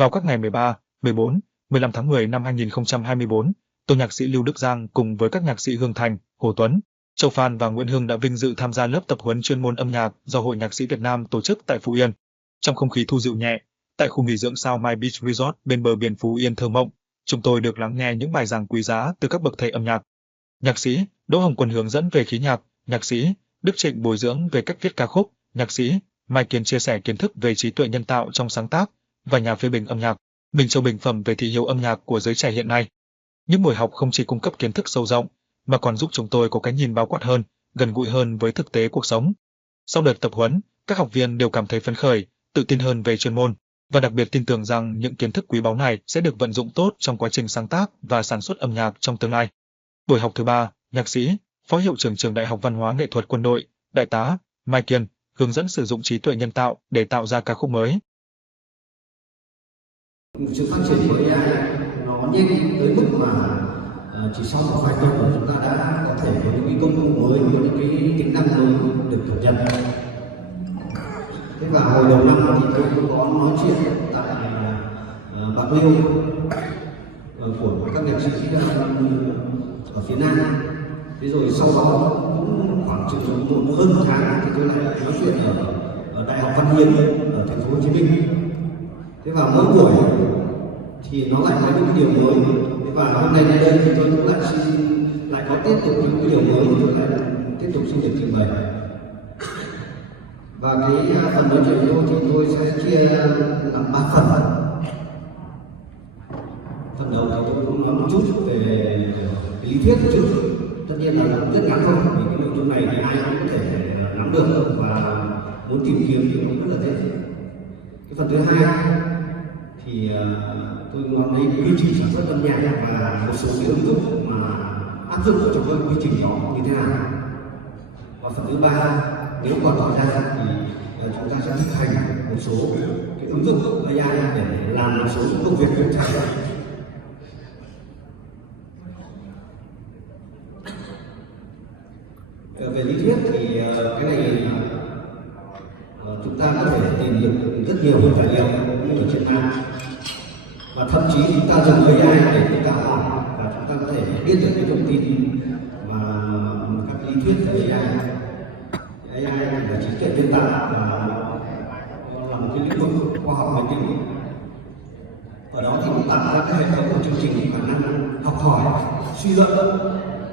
Vào các ngày 13, 14, 15 tháng 10 năm 2024, tổ nhạc sĩ Lưu Đức Giang cùng với các nhạc sĩ Hương Thành, Hồ Tuấn, Châu Phan và Nguyễn Hưng đã vinh dự tham gia lớp tập huấn chuyên môn âm nhạc do Hội Nhạc sĩ Việt Nam tổ chức tại Phú Yên. Trong không khí thu dịu nhẹ, tại khu nghỉ dưỡng Sao Mai Beach Resort bên bờ biển Phú Yên thơ mộng, chúng tôi được lắng nghe những bài giảng quý giá từ các bậc thầy âm nhạc. Nhạc sĩ Đỗ Hồng Quân hướng dẫn về khí nhạc, nhạc sĩ Đức Trịnh bồi dưỡng về cách viết ca khúc, nhạc sĩ Mai Kiên chia sẻ kiến thức về trí tuệ nhân tạo trong sáng tác, và nhà phê bình âm nhạc Minh Châu bình phẩm về thị hiếu âm nhạc của giới trẻ hiện nay. Những buổi học không chỉ cung cấp kiến thức sâu rộng, mà còn giúp chúng tôi có cái nhìn bao quát hơn, gần gũi hơn với thực tế cuộc sống. Sau đợt tập huấn, các học viên đều cảm thấy phấn khởi, tự tin hơn về chuyên môn, và đặc biệt tin tưởng rằng những kiến thức quý báu này sẽ được vận dụng tốt trong quá trình sáng tác và sản xuất âm nhạc trong tương lai. Buổi học thứ 3, nhạc sĩ, Phó Hiệu trưởng Trường Đại học Văn hóa Nghệ thuật Quân đội, Đại tá Mai Kiên hướng dẫn sử dụng trí tuệ nhân tạo để tạo ra ca khúc mới. Sự phát triển của AI nó nhanh tới mức mà chỉ sau một vài tuần chúng ta đã có thể có những cái công cụ mới, những cái tính năng mới được cập nhật. Thế và hồi đầu năm thì tôi cũng có nói chuyện tại Bạc Liêu của các nhạc sĩ ở phía Nam. Thế rồi sau đó cũng khoảng chừng hơn một tháng thì tôi lại nói chuyện ở Đại học Văn Hiến ở thành phố Hồ Chí Minh. Thế và mỗi buổi thì nó lại có những điều mới. Và hôm nay đến đây thì tôi cũng lại có tiếp tục những điều mới, tôi lại tiếp tục xin được trình bày. Và cái phần nói chuyện của tôi thì tôi sẽ chia làm 3 phần. Phần đầu thì tôi cũng nói một chút về lý thuyết một chút. Tất nhiên là rất ngắn thôi, vì cái nội dung này thì ai cũng có thể nắm được và muốn tìm kiếm thì cũng rất là dễ. Cái phần thứ hai thì tôi nói đến quy trình sản xuất âm nhạc và một số cái ứng dụng mà áp dụng trong cái quy trình đó như thế nào. Và phần thứ ba, nếu còn tỏ ra thì chúng ta sẽ thực hành một số cái ứng dụng AI để làm một số công việc cụ thể. Về lý thuyết thì cái này chúng ta có thể tìm được rất nhiều tài liệu như ở trên mạng, và thậm chí chúng ta dùng AI để chúng ta hỏi và chúng ta có thể biết được cái thông tin mà các lý thuyết về AI là trí tuệ nhân tạo và là một cái lĩnh vực khoa học máy tính. Ở đó thì cũng tạo ra cái hệ thống của chương trình khả năng học hỏi, suy luận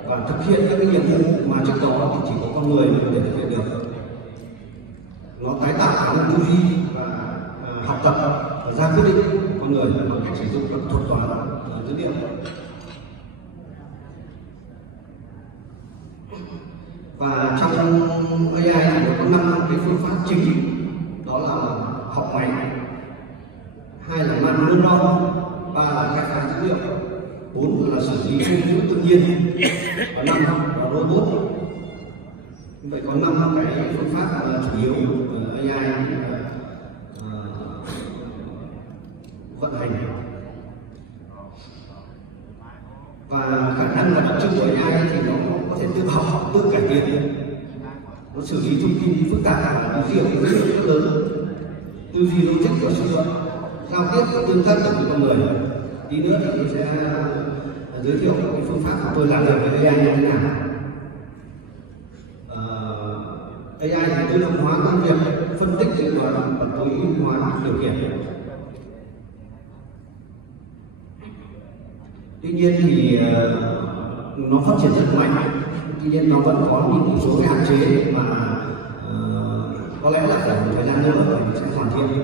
và thực hiện các cái nhiệm vụ mà trước đó thì chỉ có con người mới có thể thực hiện được. Nó tái tạo khả năng tư duy và học tập và ra quyết định của con người bằng cách sử dụng các thuật toán dữ liệu. Và trong AI thì có 5 cái phương pháp chính, đó là học máy, 2 là man neuron, 3 là khai phá dữ liệu, 4 là xử lý ngôn ngữ tự nhiên, và 5 là robot. Vậy có 5 cái phương pháp chủ yếu AI vận hành. Và khả năng là đặc trưng của AI thì nó có thể tự học, tự cải thiện, nó xử lý thông tin phức tạp và dữ liệu rất lớn, tư duy logic và suy luận, giao tiếp và tương tác với con người. Tí nữa thì tôi sẽ giới thiệu cái phương pháp của tôi làm việc với AI như thế nào. AI thì tự động hóa công việc, phân tích dự đoán và tối ưu hóa điều khiển. Tuy nhiên thì nó phát triển rất mạnh, tuy nhiên nó vẫn có những một số cái hạn chế mà có lẽ là phải một thời gian nữa thì mình sẽ hoàn thiện.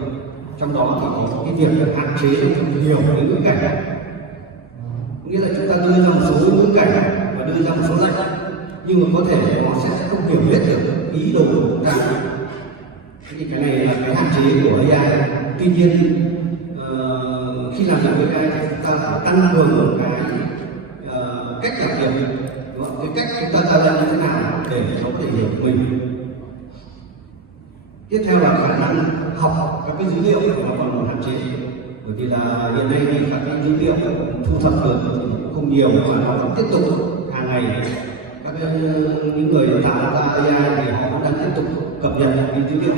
Trong đó thì cái việc hạn chế trong nhiều cái ngữ cảnh, nghĩa là chúng ta đưa ra một số ngữ cảnh và đưa ra một số lệnh, nhưng mà có thể nó sẽ không hiểu hết được ý đồ của chúng ta. Thì cái này là cái hạn chế của AI. Tuy nhiên khi làm việc với AI, chúng ta phải tăng cường cái cách làm việc, cái cách chúng ta làm như thế nào để nó có thể hiểu mình. Tiếp theo là khả năng học các cái dữ liệu nó còn một hạn chế, bởi vì là hiện nay thì các cái dữ liệu thu thập được thì cũng không nhiều, mà nó vẫn tiếp tục hàng ngày. Những người tạo ra AI thì họ cũng đang tiếp tục cập nhật những dữ liệu.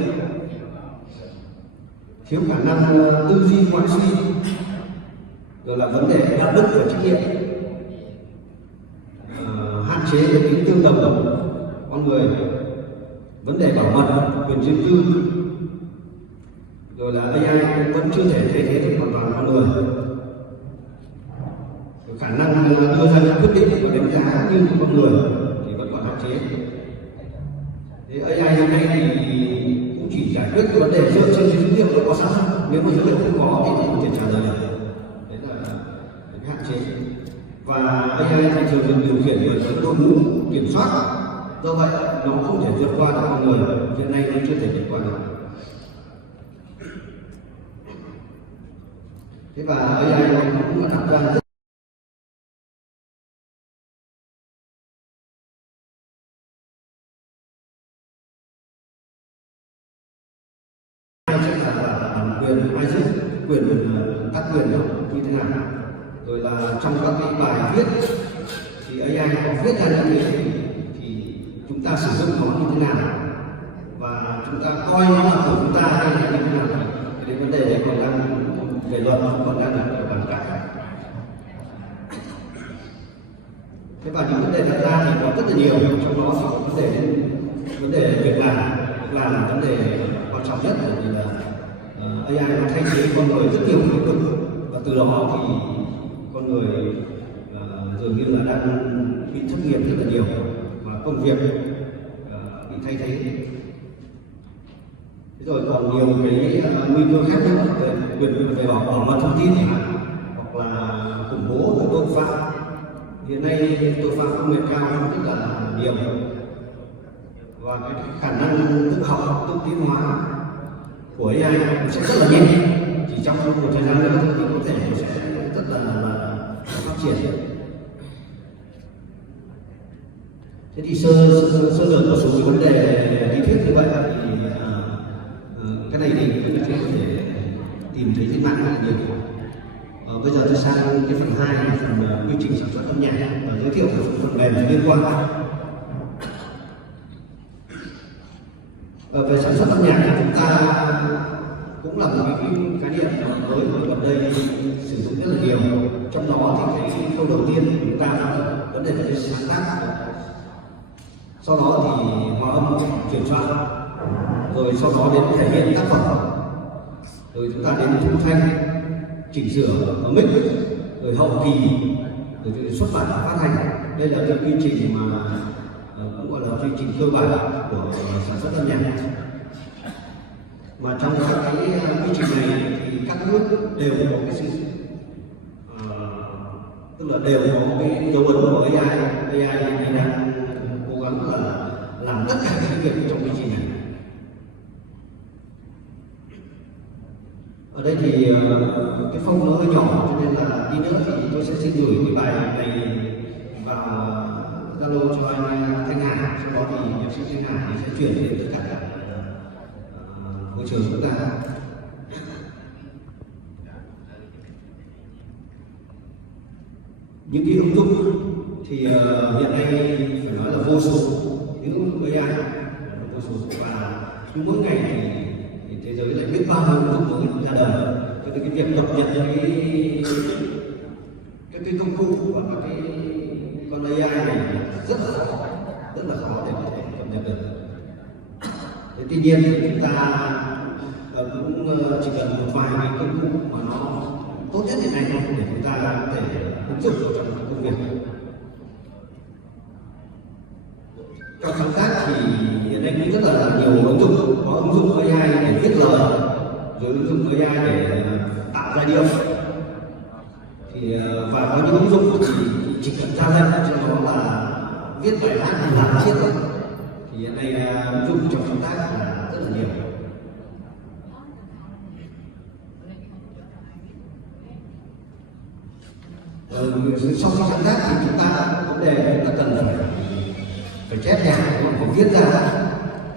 thiếu khả năng tư duy ngoại suy, rồi là vấn đề đạo đức và trách nhiệm, hạn chế được tính tương đồng con người, vấn đề bảo mật, quyền riêng tư, rồi là AI cũng vẫn chưa thể thay thế được hoàn toàn con người. Khả năng đưa ra những quyết định và đánh giá như con người thì vẫn còn hạn chế. Thế AI hiện nay thì cũng chỉ giải quyết cái vấn đề dựa trên dữ liệu đã có sẵn, nếu mà dữ liệu không có thì không thể trả lời được. Đấy là cái hạn chế. Và AI thì thường được điều khiển bởi các đội ngũ kiểm soát, do vậy nó không thể vượt qua được con người, hiện nay nó chưa thể vượt qua được. Thế và AI nó cũng đã đặt ra rất quyền tác quyền như thế nào, rồi là trong các cái bài viết thì AI có viết ra như thế thì chúng ta sử dụng nó như thế nào và chúng ta coi nó là của chúng ta hay là như thế nào, cái vấn đề này còn đang về luật còn đang là bàn cãi. Thế và những vấn đề đặt ra thì có rất là nhiều, trong đó thì có vấn đề việc làm là vấn đề quan trọng nhất, bởi vì là AI nó thay thế con người rất nhiều lĩnh vực và từ đó thì con người dường như là đang bị thất nghiệp rất là nhiều và công việc bị thay thế. Thế rồi còn nhiều cái nguy cơ khác nữa về bảo mật thông tin hoặc là khủng bố và tội phạm. Hiện nay tội phạm công nghệ cao rất là nhiều và cái khả năng tự học, tự tiến hóa của AI sẽ rất là nhanh, chỉ trong một thời gian nữa thì có thể sẽ rất là phát triển. Thế thì sơ lược một số vấn đề lý thuyết như vậy thì cái này thì các bạn có thể tìm thấy trên mạng rất là nhiều. Bây giờ tôi sang cái phần 2 là phần quy trình sản xuất âm nhạc và giới thiệu một số phần mềm liên quan. Về sản xuất âm nhạc thì chúng ta cũng là một cái khái niệm mới gần đây sử dụng rất là nhiều. Trong đó thì cái khâu đầu tiên của chúng ta là vấn đề về sáng tác, sau đó thì hòa âm chuyển soạn, rồi sau đó đến thể hiện tác phẩm, rồi chúng ta đến thu thanh, chỉnh sửa mix, rồi hậu kỳ, rồi xuất bản phát hành. Đây là cái quy trình mà cũng gọi là quy trình cơ bản của sản xuất âm nhạc. Và trong các cái quy trình này thì các nước đều có cái sự tức là đều có cái dấu ấn của AI. AI đang cố gắng là làm tất cả các việc trong quy trình này. Ở đây thì cái phông nó hơi nhỏ cho nên là tí nữa thì tôi sẽ xin gửi cái bài này vào Zalo cho anh Thanh Hà, sau đó thì nhạc sĩ Thanh Hà thì sẽ chuyển đến tất cả môi trường chúng ta. Những cái ứng dụng thì hiện nay phải nói là vô số, những ứng dụng AI là vô số và cứ mỗi ngày thì thế giới lại biết bao nhiêu ứng dụng mới ra đời. Cho nên cái việc cập nhật các cái công cụ và các cái con AI này rất là khó để có thể cập nhật được. Thế tuy nhiên thì chúng ta cũng chỉ cần một vài cái công cụ mà nó tốt nhất hiện nay thôi để chúng ta có thể ứng dụng vào trong công việc. Trong sáng tác thì hiện nay cũng rất là nhiều ứng dụng, có ứng dụng AI để viết lời, rồi ứng dụng AI để tạo giai điệu, thì và có những ứng dụng thì chỉ cần ra lệnh cho nó là viết bài hát làm chiết thôi. Thì hiện nay ứng dụng trong sáng tác là rất là nhiều. Sau khi sáng tác thì chúng ta vấn đề chúng ta cần phải chép nhạc, phải viết ra.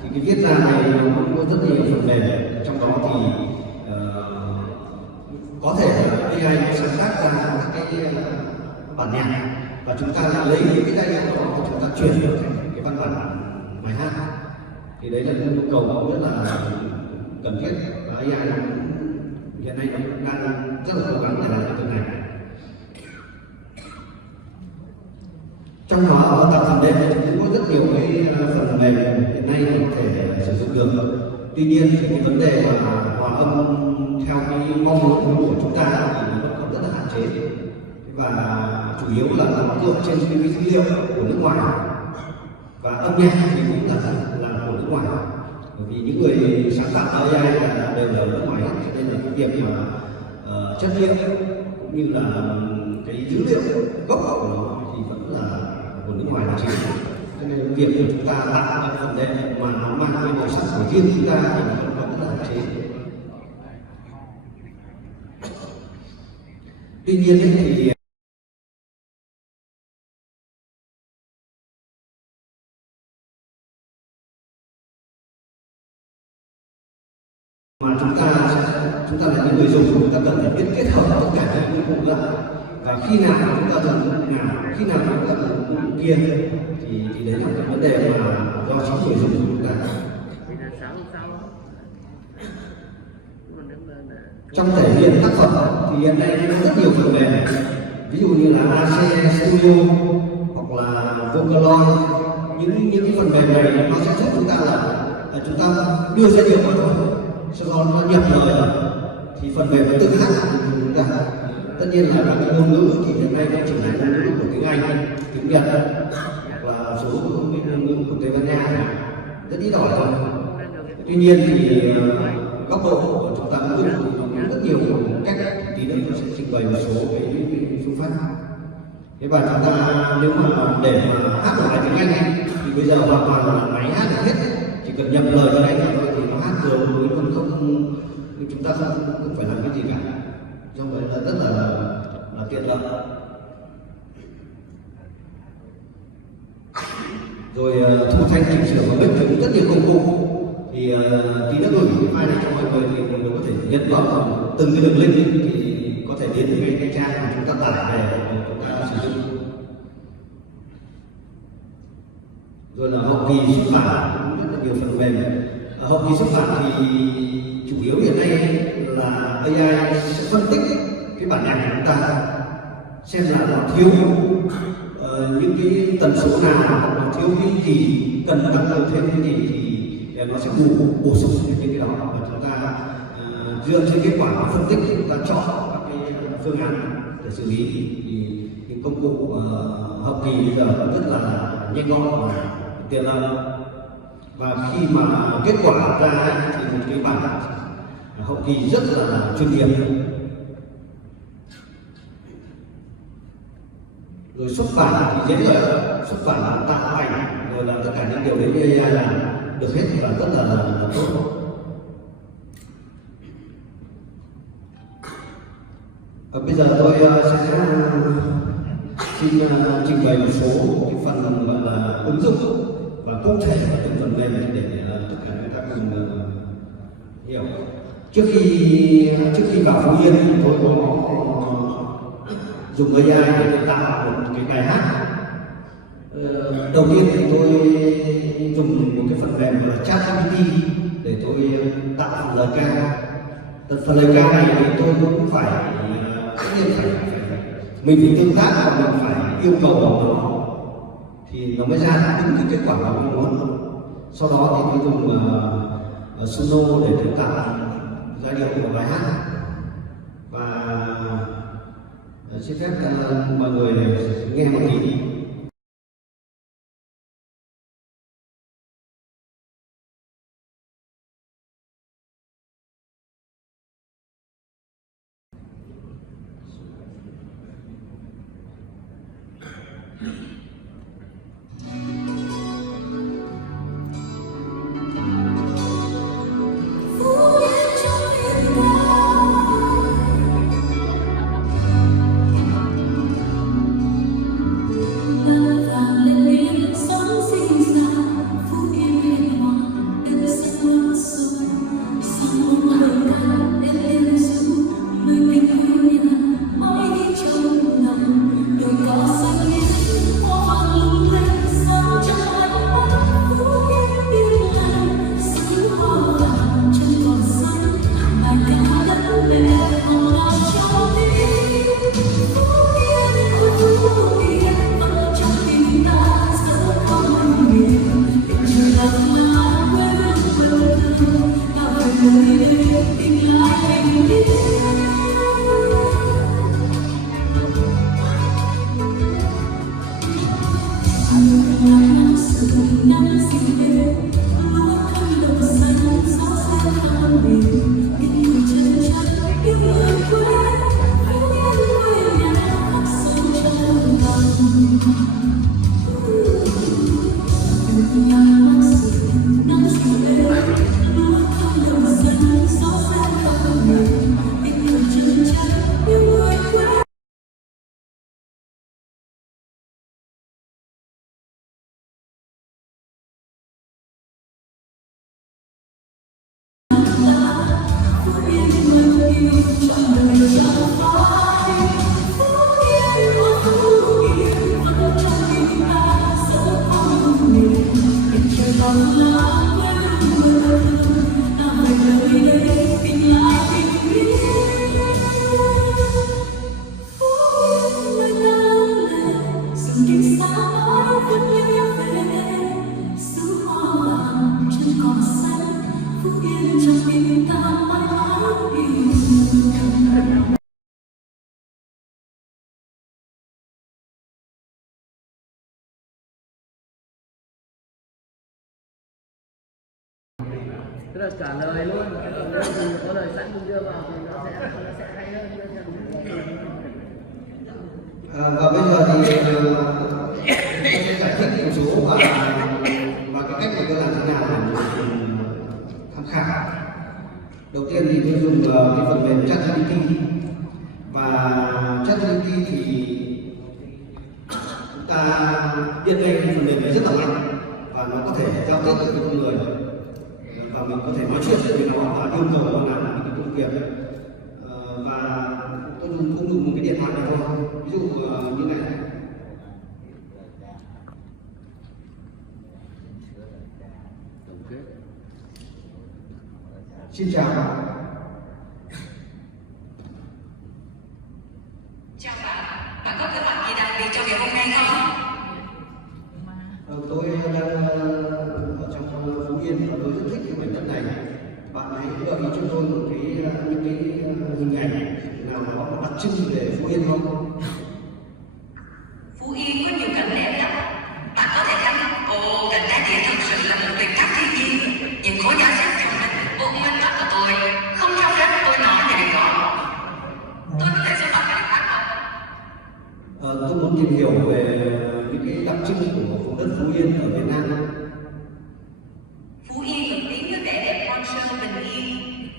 Thì cái viết ra này nó cũng có rất nhiều phần mềm, trong đó thì có thể AI sáng tác ra các cái bản nhạc và chúng ta lại lấy những cái giai điệu đó và chúng ta chuyển được thành cái văn bản bài hát. Thì đấy là nhu cầu rất là cần thiết và AI hiện nay nó cũng đang rất là cố gắng để làm cái việc này. Trong đó tạo phần mềm thì cũng có rất nhiều cái phần mềm hiện nay có thể sử dụng được. Tuy nhiên thì cái vấn đề mà hòa âm theo cái mong muốn của chúng ta thì nó vẫn còn rất là hạn chế, và chủ yếu là dựa trên cái dữ liệu của nước ngoài, và âm nhạc thì cũng là của nước ngoài, bởi vì những người sáng tạo AI là đều là nước ngoài, cho nên là cái việc mà chất liệu cũng như là cái dữ liệu gốc của nó thì vẫn là của nước ngoài là chính. Cho nên việc của chúng ta tạo ra phần mềm mà nó mang cái màu sắc của riêng chúng ta thì nó vẫn rất là hạn chế. Tuy nhiên thì mà chúng ta là những người dùng, chúng ta cần phải biết kết hợp tất cả các công cụ lại, và khi nào chúng ta dùng công cụ nào, khi nào chúng ta dùng công cụ kia thì đấy là cái vấn đề mà do chính người dùng của chúng ta. Trong thể hiện tác phẩm thì hiện nay có rất nhiều phần mềm, ví dụ như là AC Studio hoặc là Vocaloid. Những cái phần mềm này nó sẽ giúp chúng ta là chúng ta đưa ra điều thôi, sau đó nó nhập lời thì phần mềm nó tự hát của chúng ta. Tất nhiên là các ngôn ngữ thì hiện nay nó chỉ là ngôn ngữ của tiếng Anh, tiếng Nhật hoặc là số ngôn ngữ của Tây Ban Nha, rất ít ỏi thôi. Tuy nhiên thì góc độ của chúng ta ứng dụng thì có rất nhiều cách, tí nữa tôi sẽ trình bày một số cái phương pháp. Thế và chúng ta nếu mà để mà hát một bài tiếng Anh thì bây giờ hoàn toàn là máy hát là hết, chỉ cần nhập lời tiếng Anh thôi thì nó hát được, còn không chúng ta không phải làm cái gì cả. Do vậy là rất là tiện lợi. Rồi thu thanh, chỉnh sửa và mic cũng rất nhiều công cụ. Thì tí nữa gửi cái file này cho mọi người thì mọi người có thể nhận vào từng cái đường link thì có thể đến cái trang mà chúng ta tải về chúng ta sử dụng. Rồi là hậu kỳ xuất bản cũng rất là nhiều phần mềm. Hậu kỳ xuất bản thì chủ yếu hiện nay là AI sẽ phân tích cái bản nhạc của chúng ta, xem là nó thiếu những cái tần số nào, nó thiếu cái gì, cần tăng cường thêm cái gì thì nó sẽ bổ sung những cái đó, và chúng ta dựa trên kết quả phân tích thì chúng ta chọn các cái phương án để xử lý. Thì cái công cụ hậu kỳ bây giờ rất là nhanh gọn và tiện lợi, và khi mà kết quả ra thì một cái bản hậu kỳ rất là chuyên nghiệp. Rồi xuất bản thì dễ rồi, xuất bản là tạo ảnh rồi là tất cả những điều đấy AI làm được hết và rất là tốt. Và bây giờ tôi sẽ xin trình bày một số cái phần gọi là ứng dụng và cụ thể của từng phần mềm để tất cả chúng ta cùng hiểu. Trước khi vào Phú Yên thì tôi có dùng AI để tạo một cái bài hát. Đầu tiên thì tôi dùng một cái phần mềm gọi là ChatGPT để tôi tạo phần lời ca. Phần lời ca này thì tôi cũng phải tất nhiên mình phải tương tác và mình phải yêu cầu nó thì nó mới ra đúng cái kết quả mà mình muốn. Sau đó thì tôi dùng Suno để tôi tạo giai điệu của bài hát. Và xin phép mọi người nghe một tí. tức là trả lời luôn, nếu mình có lời sẵn mình đưa vào thì nó sẽ hay hơn. Và bây giờ thì tôi sẽ giải thích một số và cái cách mà tôi làm thế nào để mình tham khảo. Đầu tiên thì tôi dùng cái phần mềm ChatGPT, và ChatGPT thì chúng ta biết đây phần mềm này rất là mạnh và nó có thể giao tiếp với con người, và mình có thể nói chuyện với nó và yêu cầu nó làm những cái công việc. Và tôi cũng dùng một cái điện thoại này thôi, ví dụ như này. Xin chào. Chào bạn có kế hoạch gì đặc biệt cho ngày hôm nay không? Tôi đang ở trong Phú Yên và tôi rất thích cái mảnh đất này. Bạn hãy gợi ý cho tôi một những cái hình ảnh nào nó đặc trưng về Phú Yên không? Phú Yên có nhiều cảnh đẹp lắm. Bạn có thể thăm cảnh đá địa thực sự là một tuyệt tác thiên nhiên. Những khối đá xếp chồng lên, nguyên mắt của tôi không cho phép tôi nói về điều đó. Tôi có thể giúp bạn cái khác không? Tôi muốn tìm hiểu về những cái đặc trưng của vùng đất Phú Yên ở Việt Nam. Phú Yên nổi tiếng với vẻ đẹp hoang sơ bình yên,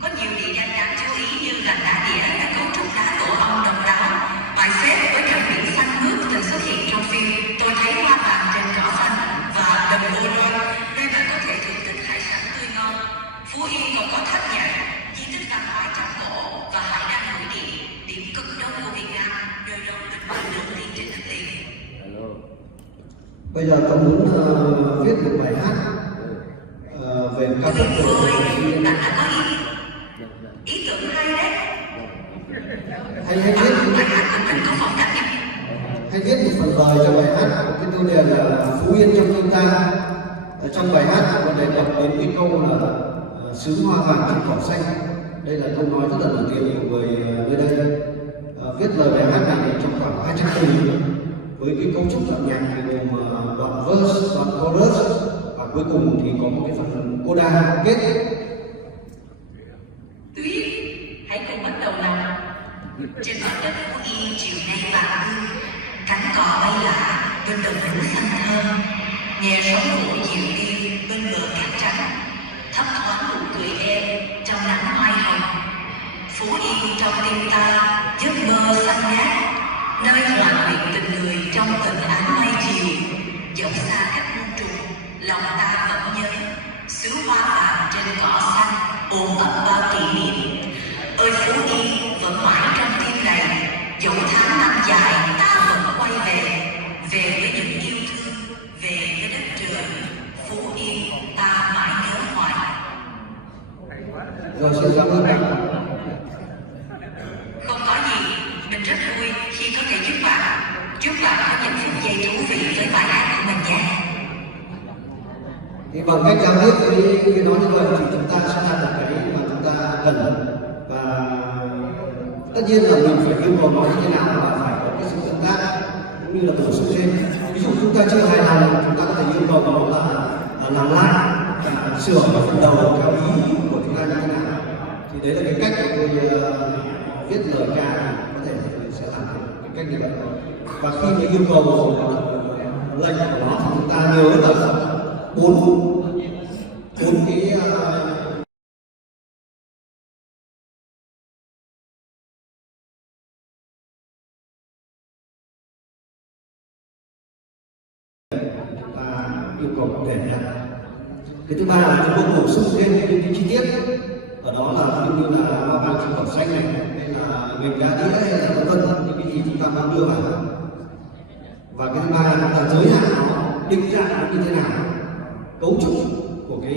có nhiều địa danh đáng chú ý như gành đá đĩa là cấu trúc đá tổ ong độc đáo, bãi xếp với cảnh biển xanh mướt từng xuất hiện trong phim Tôi thấy hoa vàng trên cỏ xanh và đầm ô roi, nơi bạn có thể thưởng thức hải sản tươi ngon. Phú Yên còn có tháp nhảy, di tích văn hóa trạm gỗ và hải đăng nội địa, điểm cực đông của Việt Nam, nơi rồng kịch bản đầu tiên trên đất liền. Bây giờ tôi muốn viết một bài hát về ca khúc của Phú Yên. Bạn đã có ý tưởng hay đấy. Hãy viết một phần lời cho bài hát của cái tiêu đề là Phú Yên trong tim ta. Ở trong bài hát có đề cập đến cái câu là xứ hoa vàng trên cỏ xanh. Đây là câu nói rất là nổi tiếng của người nơi đây. Viết lời bài hát này trong khoảng 200 từ với cái cấu trúc đoạn nhạc gồm đoạn verse, đoạn chorus và cuối cùng thì có một cái phần coda kết. Tuyết, hãy cùng bắt đầu nào. Trên mặt đất Phú Yên chiều nay vàng hương, cánh cò bay lạ bên đồng núi xanh thơm, nghe sóng vỗ dịu êm bên bờ cát trắng, thấp thoáng nụ cười em trong nắng mai hồng. Phú Yên trong tim ta, giấc mơ xanh ngát, nơi hòa quyện tình người trong từng ánh mây chiều. Dẫu xa cách muôn trùng, lòng ta vẫn nhớ xứ hoa vàng trên cỏ xanh ôm ấp bao kỷ niệm. Ơi Phú Yên vẫn mãi trong tim này, dẫu tháng năm dài ta vẫn quay về với những yêu thương, về với đất trời. Phú Yên ta mãi nhớ hoài. Rồi, xin cảm ơn bạn. Không có gì, mình rất vui khi có thể giúp bạn. Chúc bạn có những phút giây thú vị với bài hát của mình nhé. Thì bằng cách giao tiếp với nó như vậy thì chúng ta sẽ đạt được cái mà chúng ta cần, và tất nhiên là mình phải yêu cầu nó như thế nào là phải có cái sự tương tác cũng như là bổ sung thêm. Ví dụ chúng ta chưa hài lòng, chúng ta có thể yêu cầu nó là làm lại và sửa ở phần đầu theo ý của chúng ta như thế nào. Thì đấy là cái cách của tôi viết lời ca, thì có thể mình sẽ làm cái cách như vậy. Và khi mà yêu cầu lệnh của nó thì chúng ta nhớ là bốn cái yêu cầu cụ thể này. Cái thứ ba là chúng tôi bổ sung thêm những cái chi tiết ở đó, là ví dụ như là hoa vàng trên cỏ xanh này, hay là mình đá đĩa, hay là vân vân, những cái gì chúng ta muốn đưa vào. Và cái thứ ba là chúng ta giới hạn nó, định dạng nó như thế nào, cấu trúc của cái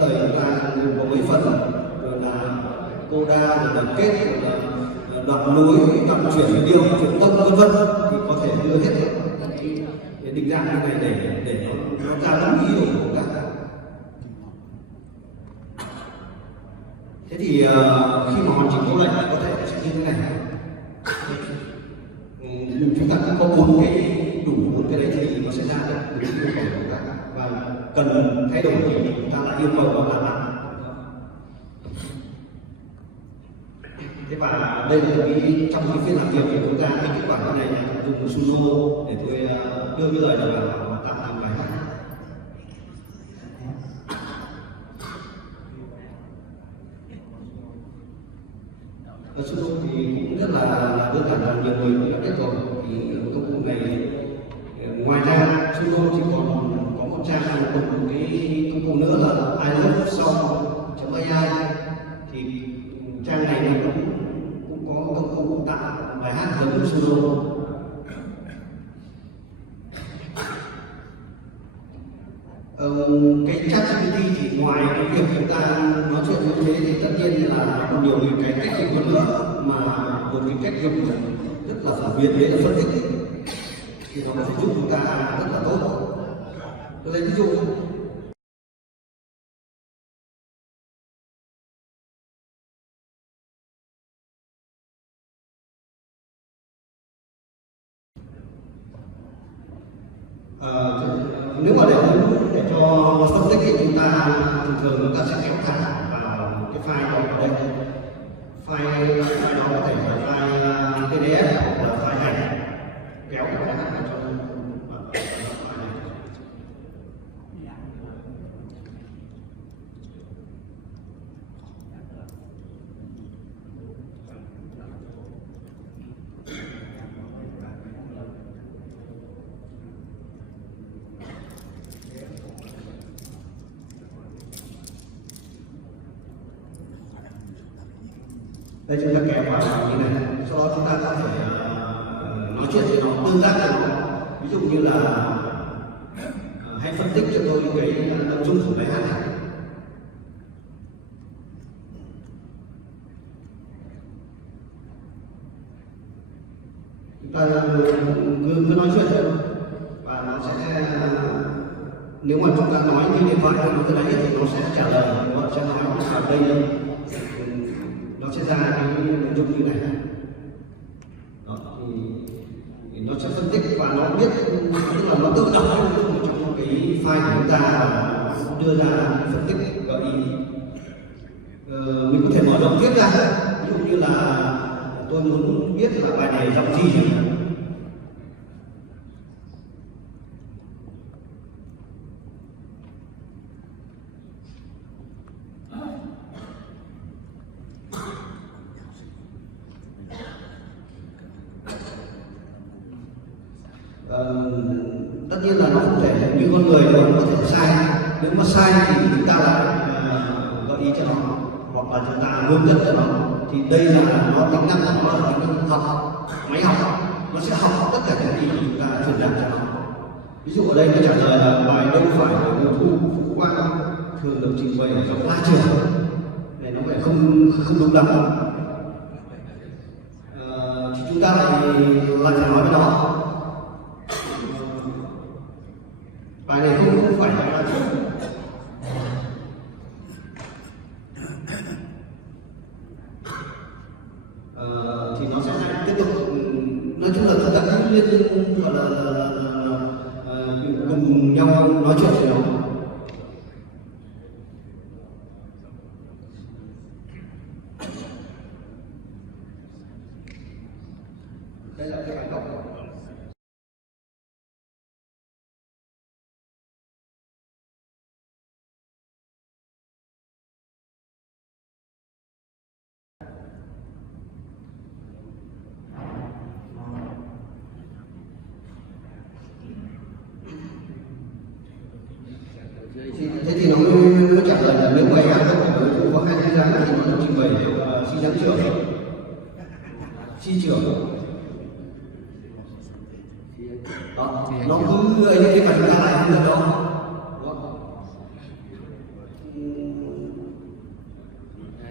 lời chúng ta gồm có mấy phần, rồi là coda, rồi là kết, rồi là đoạn nối, đoạn chuyển điệu, chuyển tông, vân vân, thì có thể đưa hết cái định dạng như này để nó ra đúng ý của chúng ta. Thế thì khi mà hoàn chỉnh câu lệnh có thể sẽ như thế này. Chúng ta cũng có đủ bốn cái đấy thì nó sẽ ra được đúng yêu cầu của chúng ta, và cần thay đổi thì chúng ta lại yêu cầu nó làm lại. đây là trong cái phiên làm việc của chúng ta, cái kịch bản này là dùng suno để tôi đưa cái lời đầu vào và tạo thành bài hát. Suno thì cũng rất là đơn giản, là nhiều người đã biết rồi. Thì công cụ này ngoài ra suno chỉ còn có một trang là một cái công cụ nữa là I love song.ai. Thì trang này thì cũng có công cụ tạo bài hát giống như suno. Cái ChatGPT thì ngoài cái việc chúng ta nói chuyện như thế thì tất nhiên là còn nhiều cái cách dùng hơn nữa, mà một cái cách dùng rất là phổ biến đấy là phân tích, thì nó có thể giúp chúng ta rất là tốt. Tôi lấy ví dụ nếu mà để cho nó phân tích thì chúng ta thường chúng ta sẽ kéo thẳng vào cái file đó ở đây. File đó có thể là file PDF hoặc là file ảnh, kéo cái file vào trong file này. Đây chúng ta kéo vào như này, sau đó chúng ta có thể nói chuyện với nó, tương tác với nó. Ví dụ như là hãy phân tích cho tôi cái nội dung của bài hát này. Chúng ta cứ nói chuyện thôi, và nó sẽ, nếu mà chúng ta nói như điện thoại thì nó cứ đấy thì nó sẽ trả lời, nó sẽ nói ở đây đâu, nó sẽ ra cái nội dung như này. Đó, thì nó sẽ phân tích và nó biết, tức là nó tự đọc cái nội dung trong cái file của chúng ta và đưa ra phân tích gợi ý. Mình có thể mở rộng tiếp ra, ví dụ như là tôi muốn biết là bài này giọng gì chẳng hạn. Tất nhiên là nó không thể như con người đâu, có thể sai. Nếu mà sai thì chúng ta lại gợi ý cho nó, hoặc là chúng ta hướng dẫn cho nó. Thì đây là nó tính năng của nó là tính năng học, máy học, nó sẽ học tất cả những gì chúng ta truyền đạt cho nó. Ví dụ ở đây nó trả lời là bài đâu phải của mùa thu Phú Quang thường được trình bày ở trong 3 chiều. Này nó phải không đúng lắm. Thì chúng ta lại phải nói với nó bài này không phải là thì nó sẽ tiếp tục. Nói chung là chúng ta cứ liên gọi là cùng nhau nói chuyện với nó. Đây là cái bài đọc. Thế thì nó mới trả lời là nếu bài hát không có hai dáng thì nó được trình bày si giám trưởng, si trưởng. Đó, nó cứ gợi như thế mà chúng ta lại không được đâu.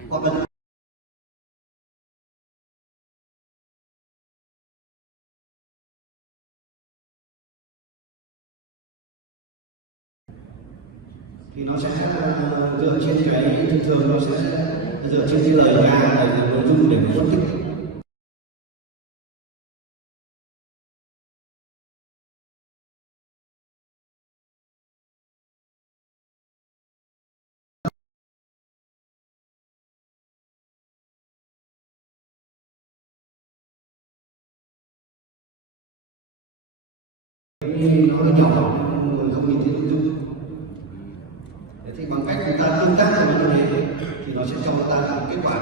Hoặc là thì nó sẽ dựa trên cái thường nó sẽ dựa trên cái lời ca, nội dung để phân tích. nhìn nó nhỏ, người không nhìn thấy nội dung. Thế thì bằng cách chúng ta tương tác với vấn đề thì nó sẽ cho chúng ta một kết quả.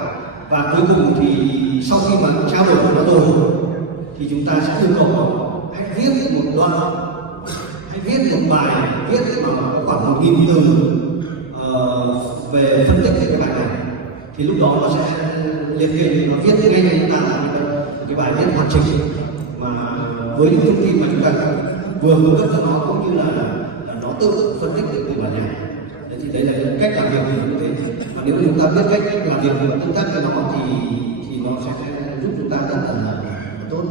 Và cuối cùng thì sau khi mà trao đổi với nó rồi thì chúng ta sẽ yêu cầu họ hãy viết một đoạn, hãy viết một bài viết mà có khoảng 1000 từ về phân tích về cái bài này. Thì lúc đó nó sẽ liệt kê, nó viết ngay cho chúng ta là cái bài viết hoàn chỉnh mà với những thông tin mà chúng ta vừa cung cấp cho nó, cũng như là nó tự phân tích được từ bài nhạc. Đấy, thì đấy là cách làm việc như thế. Và nếu chúng ta biết cách làm việc và tương tác với nó thì nó sẽ giúp chúng ta rất là tốt.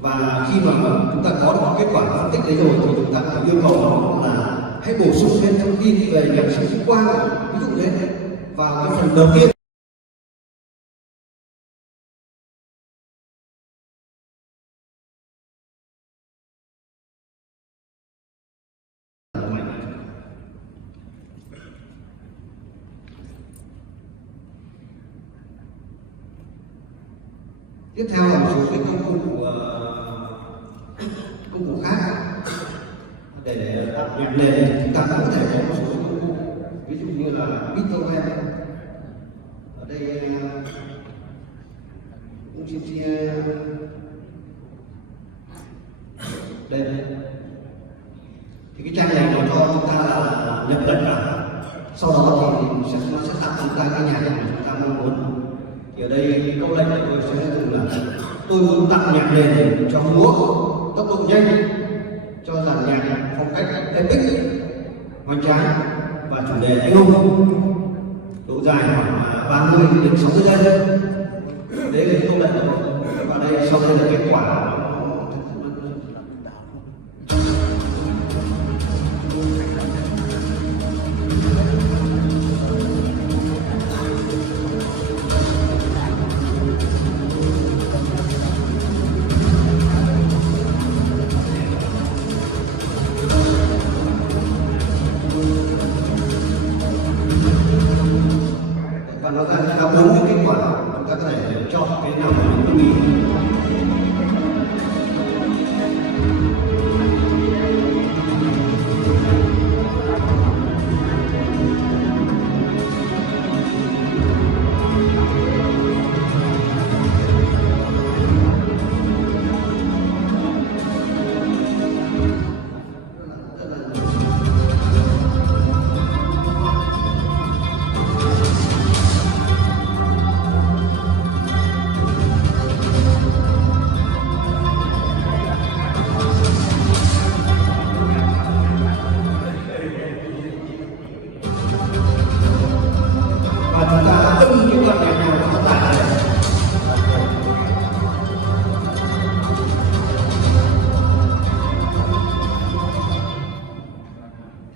Và khi mà chúng ta có được kết quả phân tích đấy rồi thì chúng ta phải yêu cầu nó là hãy bổ sung thêm thông tin về nhạc sĩ Quang, ví dụ thế, vào cái phần đầu tiên. Tiếp theo là một số cái công cụ khác để tạo nhạc nền. Chúng ta cũng có thể có một số công cụ, ví dụ như là Beethoven. Ở đây cũng chia đây. Thì cái trang này nó cho chúng ta là nhập lệnh cả. Sau đó thì nó sẽ tạo chúng ta cái nhạc mà chúng ta mong muốn. Thì ở đây câu lệnh của tôi sẽ dùng là tôi muốn tạo nhạc nền cho múa tốc độ nhanh, cho dàn nhạc phong cách epic, hoành tráng và chủ đề anh hùng, độ dài khoảng 30 đến 60 giây. Đấy là câu lệnh của tôi. Và đây sau đây là kết quả. Và nó ra 4 cái kết quả, chúng ta có thể chọn cái nào mà mình nghĩ.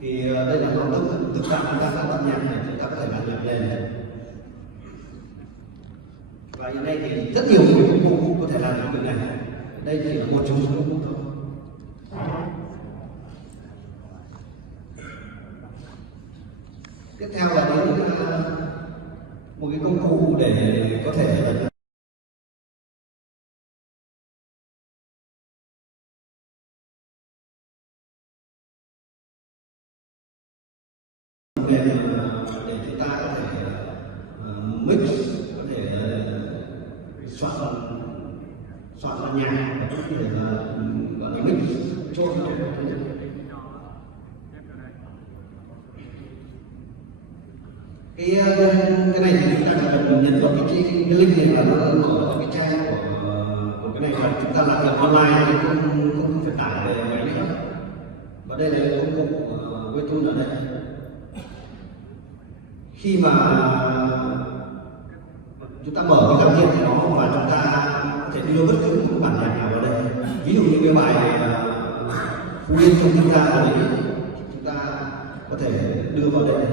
Thì đây là công thức thực ra chúng ta đã bắt nhạc này, chúng ta có thể làm nhạc nền. Và hiện nay thì rất nhiều người công cụ có thể làm được việc này. Đây chỉ là một trong số công cụ thôi. Tiếp theo là đến một cái công cụ để có thể để chúng ta có thể mix, có thể soạn nhạc, có thể là gọi là mix trộn. Cái này thì chúng ta chỉ cần nhận vào cái link này và nó ở cái trang của cái này, và chúng ta làm được online thì không phải tải về máy nữa. Và đây là công cụ Webtoon ở đây. Khi mà chúng ta mở cái giao diện của nó và chúng ta có thể đưa bất cứ một bản nhạc nào vào đây, ví dụ như cái bài Phú Yên trong chúng ta ở đây, chúng ta có thể đưa vào đây.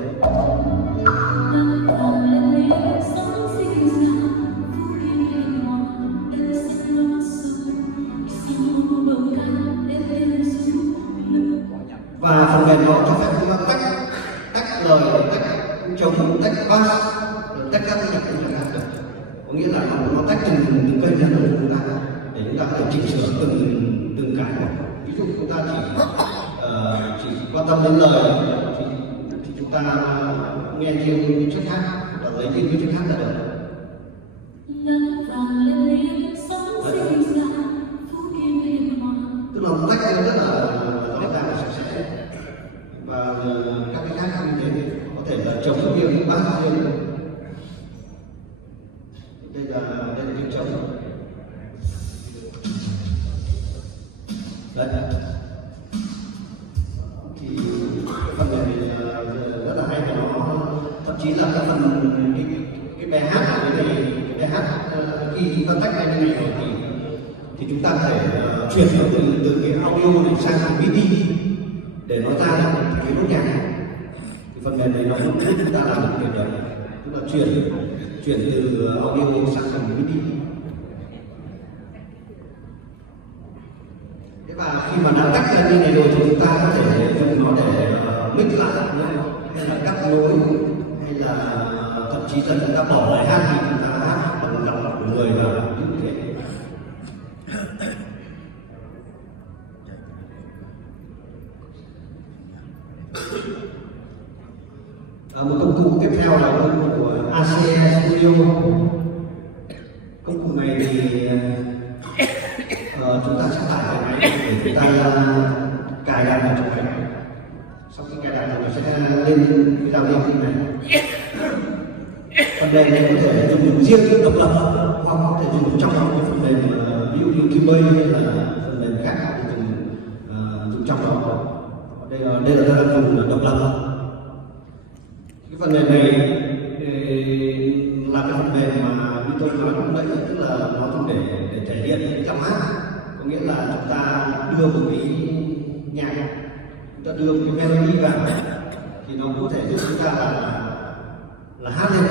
Và phần mềm nó cho phép chúng ta tách lời, tách trống, tách bass, tách các nhạc cụ chẳng hạn. Có nghĩa là nó tách từng kênh ra của chúng ta để chúng ta có thể chỉnh sửa từng cái rồi. Ví dụ chúng ta chỉ quan tâm đến lời thì chúng ta nghe riêng chất hát và lấy riêng chất hát là được. Tức là tách ra rất là rõ ràng và sạch sẽ, và các cái khác như thế có thể là chống riêng, bát riêng. Đây là tiếng trống. Đấy. Thì cái phần này rất là hay, và nó thậm chí là cái phần cái bài hát ở cái này, cái bài hát khi chúng ta tách ra như này rồi thì chúng ta có thể chuyển nó từ cái audio này sang MIDI để nó ra cái nốt nhạc. Thì phần mềm này nó giúp chúng ta làm được việc đấy, tức là chuyển từ audio sang thành MIDI. Thế và khi mà đã tách ra như này rồi thì chúng ta có thể dùng nó để mix lại, hay là cắt nối, hay là thậm chí là chúng ta bỏ lại hát thì chúng ta hát bằng giọng của người và như thế. Một công cụ tiếp theo là công cụ của ACE Studio. Công cụ này thì chúng ta sẽ tải vào máy để chúng ta cài đặt vào trong máy. Sau khi cài đặt thì nó sẽ lên cái giao diện này. Phần mềm này có thể dùng riêng độc lập hoặc có thể dùng trong cái phần mềm ví dụ như Cubase hay là phần mềm khác thì dùng trong đó. Đây là dùng độc lập. Cái phần mềm này là cái phần mềm mà như tôi nói lúc nãy, tức là nó dùng để thể hiện cái giọng hát, có nghĩa là chúng ta đưa một cái nhạc, chúng ta đưa một cái melody vào thì nó có thể giúp chúng ta là hát lên.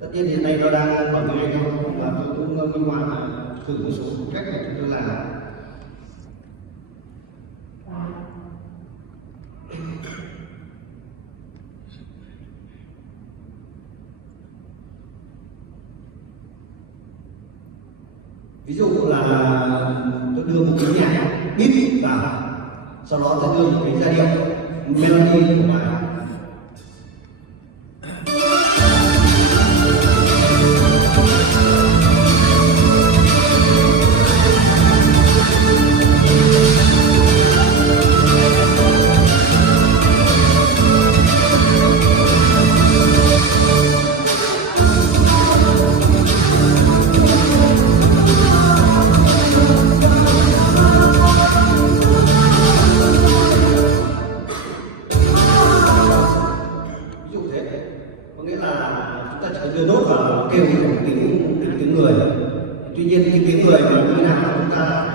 Tất nhiên hiện nay nó đang còn ngay thôi, và tôi cũng minh họa thử một số cách để chúng ta làm. Ví dụ là tôi đưa một cái nhạc beat vào, sau đó tôi đưa một cái giai điệu melody của bài. Đưa nốt vào kêu tiếng người. Tuy nhiên cái tiếng người mà như nào chúng ta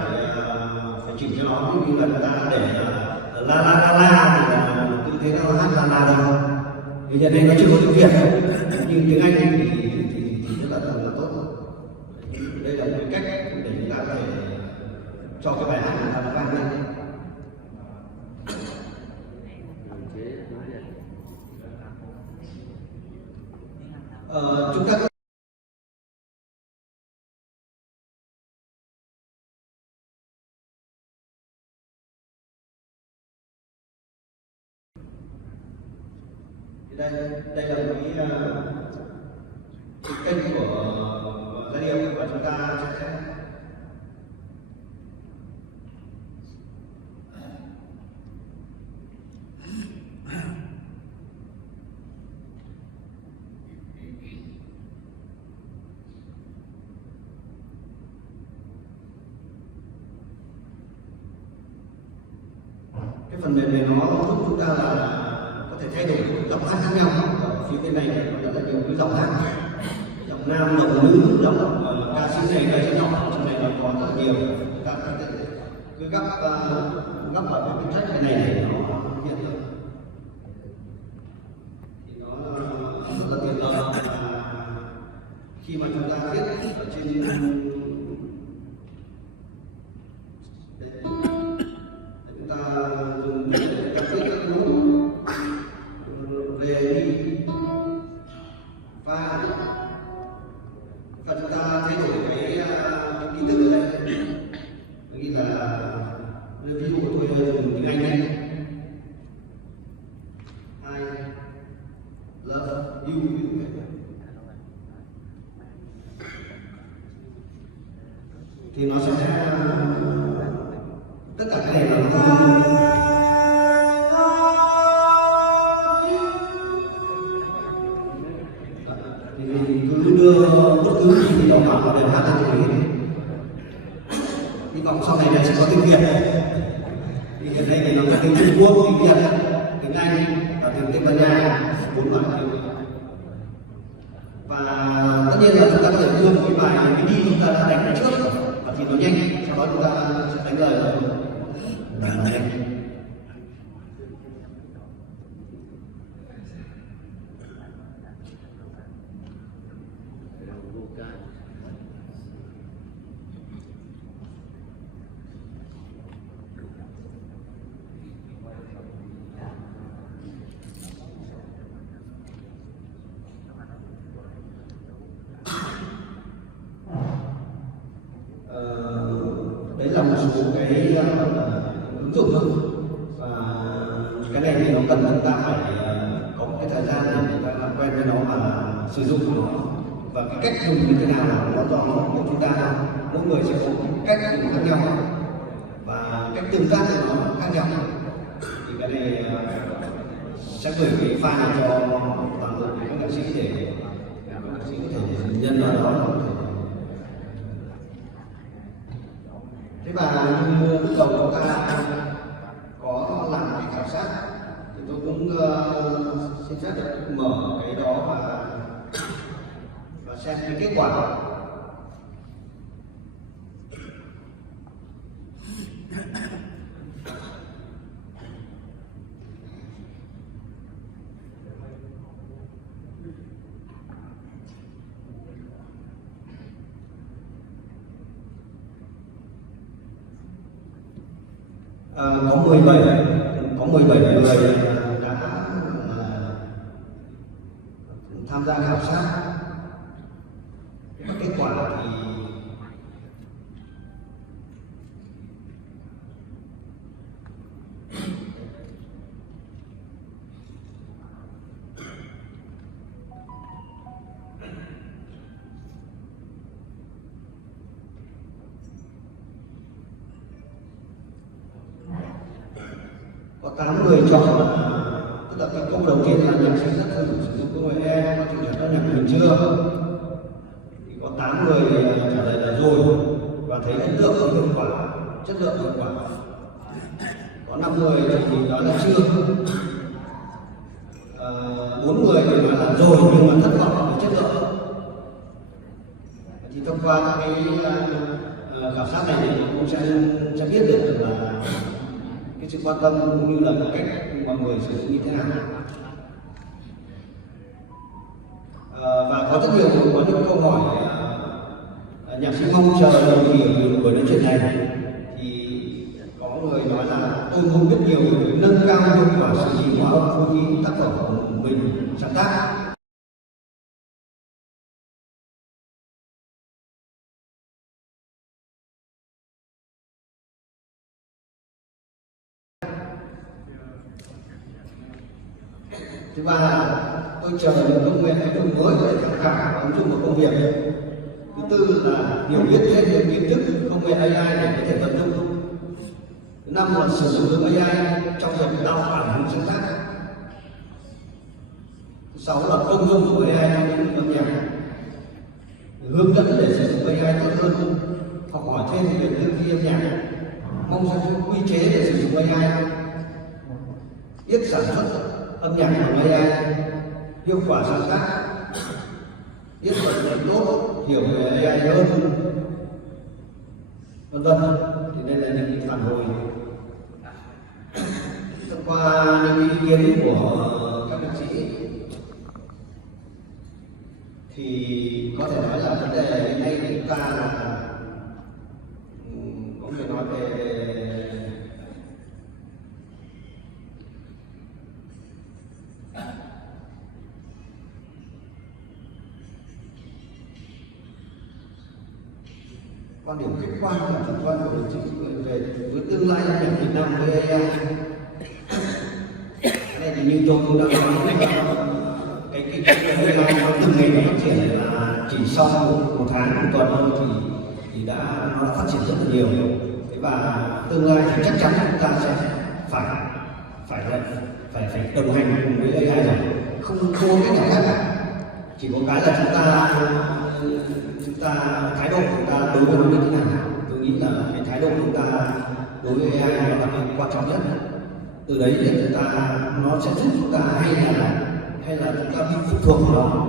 phải chỉnh cho nó, như là chúng ta để la la la la thì là tư thế nó hát la la đâu. Thì hiện nay nó chưa có tiếng Việt, nhưng tiếng Anh thì rất là tốt. Đây là một cách để chúng ta có thể cho cái bài hát nó vang lên. Chúng ta đây là cái kênh của giai điệu, và chúng ta sẽ cái phần mềm này nó giúp chúng ta là có thể thay đổi các giọng hát khác nhau. Ở phía bên này có rất là nhiều cái giọng hát, giọng nam, giọng nữ, giọng ca sĩ này ca sĩ nọ, trong này nó có rất là nhiều. Chúng ta có thể cứ gấp ở cái track này để nó hiện được, thì nó rất là tiện lợi. Và khi mà chúng ta viết ở trên chúng ta dùng các viết các nốt về đi và chúng ta thay đổi cái ký tự ở đây, nghĩ là thì nó sẽ tất cả cái này là nó thì mình cứ đưa bất cứ gì đó vào để hát cho mình. Hy vọng sau này là sẽ có tiếng Việt. Thì hiện nay thì nó có tiếng Trung Quốc, tiếng Việt, tiếng Anh và tiếng Tây Ban Nha, 4 loại tiếng. Và tất nhiên là chúng ta có thể đưa một cái bài midi chúng ta đã đánh trước và thì nó nhanh, sau đó chúng ta sẽ đánh lời rồi là nhanh. Đấy là một số cái ứng dụng thôi, và cái này thì nó cần chúng ta phải có một cái thời gian để chúng ta làm quen với nó và sử dụng nó, và cái cách dùng như thế nào nó do của chúng ta, mỗi người sẽ có cách dùng khác nhau và cách tương tác với nó khác nhau. Thì cái này sẽ gửi cái file cho toàn bộ các nghệ sĩ để các nghệ sĩ có thể nhân vào đó. Thế và như lúc đầu chúng ta có làm cái khảo sát thì tôi cũng xin phép được mở cái đó và xem cái kết quả. Có 17 người đã tham gia khảo sát. Và kết quả thì có 8 người chọn, tức là cái câu đầu tiên là nhạc sĩ rất thân sử dụng công nghệ AI, có thể chọn nhạc mình chưa, thì có 8 người trả lời là rồi và thấy ấn tượng và hiệu quả, chất lượng hiệu quả. Có 5 người thì nói là chưa, 4 người thì nói là rồi nhưng mà thất vọng về chất lượng. Thì thông qua cái khảo sát này thì cũng sẽ biết được là cái sự quan tâm cũng như là cách mọi người sử dụng như thế nào. Và có rất nhiều có những câu hỏi nhạc sĩ mong chờ đầu kỳ buổi nói chuyện này, thì có người nói là tôi muốn biết nhiều về nâng cao hiệu quả sử dụng hòa âm phối khí tác phẩm của mình sáng tác. Thứ ba là tôi chờ những công nghệ ứng dụng mới để tham khảo ứng dụng vào công việc. Thứ tư là hiểu biết thêm những kiến thức công nghệ AI để có thể vận dụng. Thứ năm là sử dụng AI trong việc tạo bản hình sáng tác. Thứ sáu là công dụng của AI trong lĩnh vực âm nhạc, hướng dẫn để sử dụng AI tốt hơn, học hỏi thêm về tư duy âm nhạc, mong ra quy chế để sử dụng AI, biết sản xuất âm nhạc bằng AI, hiệu quả sáng tác, biết vận hành tốt, hiểu về AI hơn, vân vân. Thì đây là những cái phản hồi qua những ý kiến của các nhạc sĩ, thì có thể nói là vấn đề hiện nay của chúng ta là có thể nói về quan điểm khách quan và chủ quan của đồng chí về với tương lai âm nhạc Việt Nam với AI. Đây thì như tôi cũng đã nói, cái AI nó từng ngày nó phát triển là chỉ sau một tháng, một tuần thôi thì thì nó đã phát triển rất là nhiều. Và tương lai thì chắc chắn chúng ta sẽ phải đồng hành cùng với AI rồi, không có cách nào khác cả. Chỉ có cái là chúng ta thái độ của chúng ta đối với nó như thế nào. Tôi nghĩ là cái thái độ của chúng ta đối với AI là đặc biệt quan trọng nhất. Từ đấy thì nó sẽ giúp chúng ta hay là chúng ta bị phụ thuộc vào nó.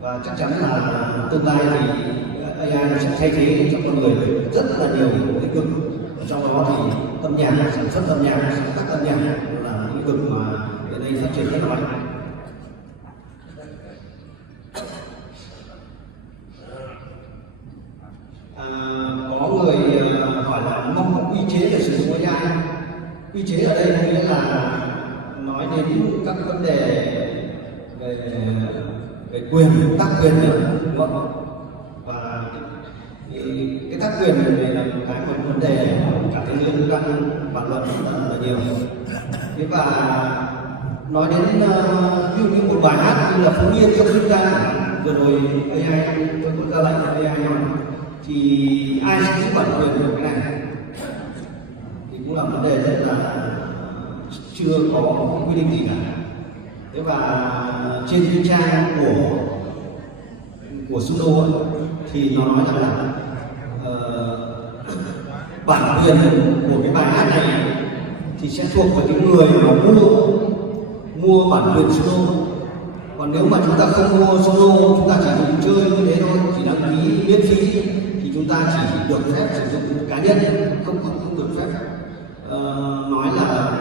Và chắc chắn là tương lai thì AI sẽ thay thế cho con người rất là nhiều lĩnh vực. Trong đó thì âm nhạc, sản xuất âm nhạc, sáng tác âm nhạc là lĩnh vực mà hiện nay phát triển rất là mạnh. Có người hỏi là mong có quy chế để sử dụng AI. Quy chế ở đây có nghĩa là nói đến các vấn đề về quyền tác quyền, đúng không? Và cái tác quyền này là một cái vấn đề cả thế giới cũng đang bàn luận rất là nhiều. Thế và nói đến ví dụ như một bài hát như là Phú Yên trong Vinh Ra vừa rồi AI tôi cũng ra lệnh AI thì ai sẽ giữ bản quyền của cái này thì cũng là vấn đề rất là chưa có quy định gì cả. Thế và trên cái trang của Suno thì nó nói rằng là bản quyền của cái bài hát này thì sẽ thuộc về cái người mà mua bản quyền Suno. Còn nếu mà chúng ta không mua Suno, chúng ta chỉ dùng chơi như thế thôi, chỉ đăng ký miễn phí thì chúng ta chỉ được phép sử dụng cá nhân, không được phép nói là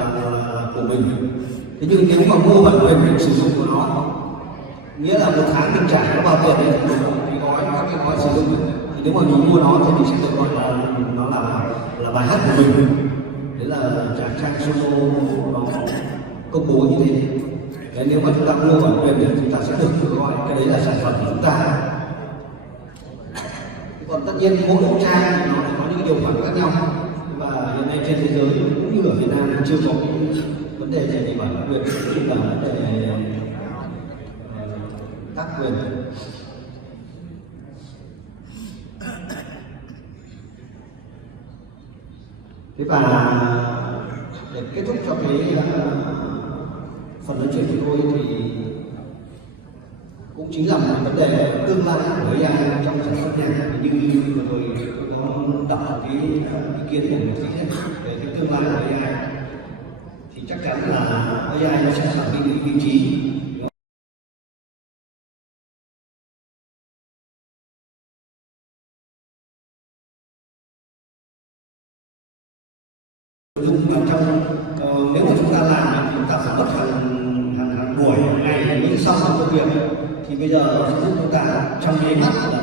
của mình. Thế nhưng nếu mà mua bản quyền sử dụng của nó, nghĩa là một tháng mình trả nó vào tiền để các cái gói sử dụng, thì nếu mà mình mua nó thì mình sẽ được gọi là nó là bài hát của mình. Đấy là trang Suno nó công bố như thế. Đấy, nếu mà chúng ta mua bản quyền thì chúng ta sẽ được gọi cái đấy là sản phẩm của chúng ta. Còn tất nhiên mỗi trang thì nó có những điều khoản khác nhau, và hiện nay trên thế giới cũng như ở Việt Nam chưa có vấn đề gì về bản quyền cũng là vấn đề tác quyền. Thế và để kết thúc cho cái phần nói chuyện của tôi thì cũng chính là một vấn đề tương lai của AI trong sản xuất nhạc. Như vừa rồi có đọc cái ý kiến của một vị về cái tương lai của AI thì chắc chắn là AI nó sẽ khẳng định vị trí trong nếu mà chúng ta làm chúng ta phải mất hàng buổi ngày mới xong công việc, thì bây giờ chúng ta trong nháy mắt là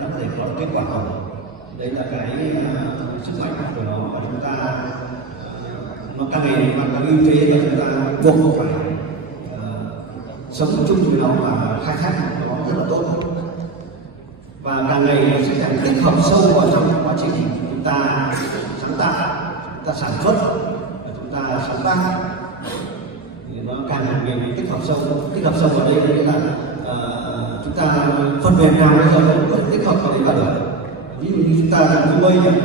đã có thể có kết quả rồi. Đấy là cái sức mạnh của nó, và chúng ta nó càng ngày càng ưu thế, và chúng ta buộc phải sống chung với nó và khai thác nó rất là tốt. Và càng ngày nó sẽ càng tích hợp sâu vào trong quá trình chúng ta sáng tạo, chúng ta sản xuất, chúng ta sáng tác, thì nó càng ngày tích hợp sâu vào đây. Đấy là chúng ta phần mềm nào bây giờ cũng có thể tích hợp vào đấy vào được. Ví dụ như chúng ta dùng Cubase,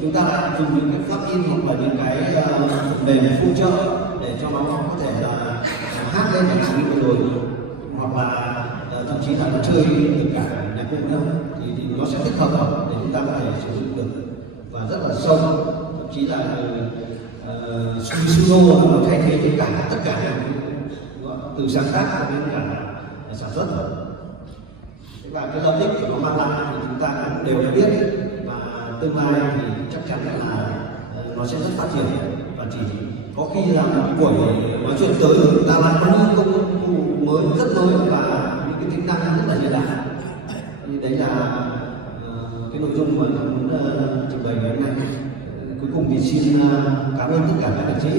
chúng ta đã dùng những cái plugin hoặc là những cái phần mềm phụ trợ để cho nó có thể là hát lên những sản phẩm rồi, hoặc là thậm chí là nó chơi được cả nhạc cụ nữa, thì nó sẽ tích hợp vào để chúng ta có thể sử dụng được và rất là sâu. Thậm chí là Suno nó thay thế tất cả từ sáng tác đến cả sản xuất. Và cái lợi ích của nó mang lại thì chúng ta cũng đều đã biết, và tương lai thì chắc chắn là nó sẽ rất phát triển. Và chỉ có khi là một buổi nói chuyện tới chúng ta lại có những công cụ mới rất mới và những cái tính năng rất là hiện đại. Thì đấy là cái nội dung mà tôi muốn trình bày ngày hôm nay. Cuối cùng thì xin cảm ơn tất cả các đồng chí